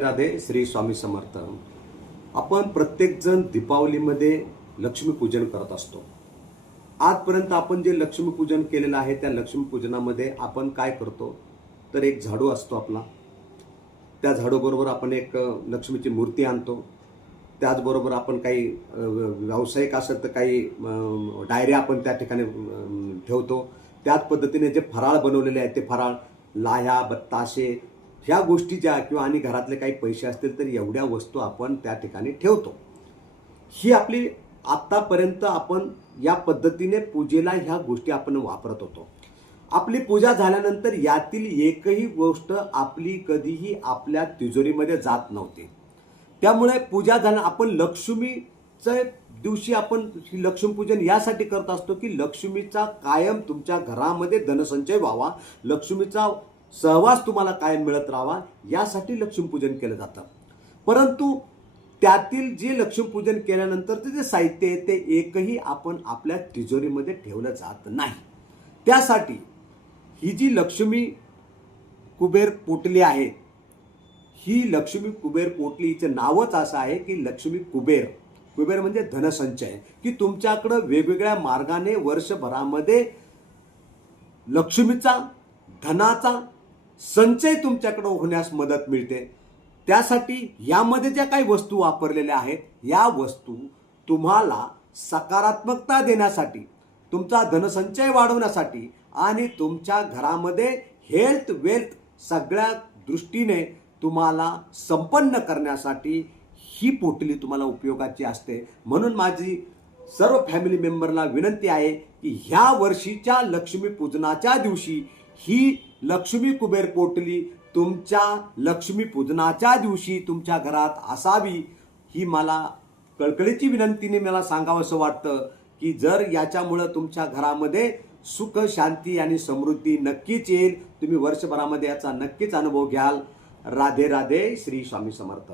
राधे श्री स्वामी समर्थ. आपण प्रत्येकजण दीपावलीमध्ये लक्ष्मीपूजन करत असतो. आजपर्यंत आपण जे लक्ष्मीपूजन केलेलं आहे त्या लक्ष्मीपूजनामध्ये आपण काय करतो तर एक झाडू असतो आपला. त्या झाडूबरोबर आपण एक लक्ष्मीची मूर्ती आणतो. त्याचबरोबर आपण काही व्यावसायिक असेल तर काही डायऱ्या आपण त्या ठिकाणी ठेवतो. त्याच पद्धतीने जे फराळ बनवलेले आहेत ते फराळ, लाह्या, बत्ताशे ह्या गोष्टी ज्या किंवा आणि घरातले काही पैसे असतील तर एवढ्या वस्तू आपण त्या ठिकाणी ठेवतो. ही आपली आत्तापर्यंत आपण या पद्धतीने पूजेला ह्या गोष्टी आपण वापरत होतो. आपली पूजा झाल्यानंतर यातील एकही गोष्ट आपली कधीही आपल्या तिजोरीमध्ये जात नव्हती. त्यामुळे पूजा झाल्या आपण लक्ष्मीच्या दिवशी आपण लक्ष्मीपूजन यासाठी करत असतो की लक्ष्मीचा कायम तुमच्या घरामध्ये धनसंचय व्हावा, लक्ष्मीचा सहवास तुम्हाला कायम मिळत राहावा यासाठी लक्ष्मीपूजन केलं जातं. परंतु त्यातील जे लक्ष्मीपूजन केल्यानंतरचं जे साहित्य आहे ते एकही आपण आपल्या तिजोरीमध्ये ठेवलं जात नाही. त्यासाठी ही जी लक्ष्मी कुबेर पोटली आहे, ही लक्ष्मी कुबेर पोटली हिचं नावच असं आहे की लक्ष्मी कुबेर. कुबेर म्हणजे धनसंचय, की तुमच्याकडं वेगवेगळ्या मार्गाने वर्षभरामध्ये लक्ष्मीचा धनाचा संचय तुमच्याकडं होण्यास मदत मिळते. त्यासाठी यामध्ये ज्या काही वस्तू वापरलेल्या आहेत या वस्तू तुम्हाला सकारात्मकता देण्यासाठी, तुमचा धनसंचय वाढवण्यासाठी आणि तुमच्या घरामध्ये हेल्थ वेल्थ सगळ्या दृष्टीने तुम्हाला संपन्न करण्यासाठी ही पोटली तुम्हाला उपयोगाची असते. म्हणून माझी सर्व फॅमिली मेंबरला विनंती आहे की ह्या वर्षीच्या लक्ष्मी पूजनाच्या दिवशी ही लक्ष्मी कुबेर पोटली तुमच्या लक्ष्मी पूजनाच्या दिवशी तुमच्या घरात असावी. ही मला कळकळीची विनंतीने मला सांगावंसं वाटतं की जर याच्यामुळं तुमच्या घरामध्ये सुख, शांती आणि समृद्धी नक्कीच येईल. तुम्ही वर्षभरामध्ये याचा नक्कीच अनुभव घ्याल. राधे राधे श्री स्वामी समर्थ.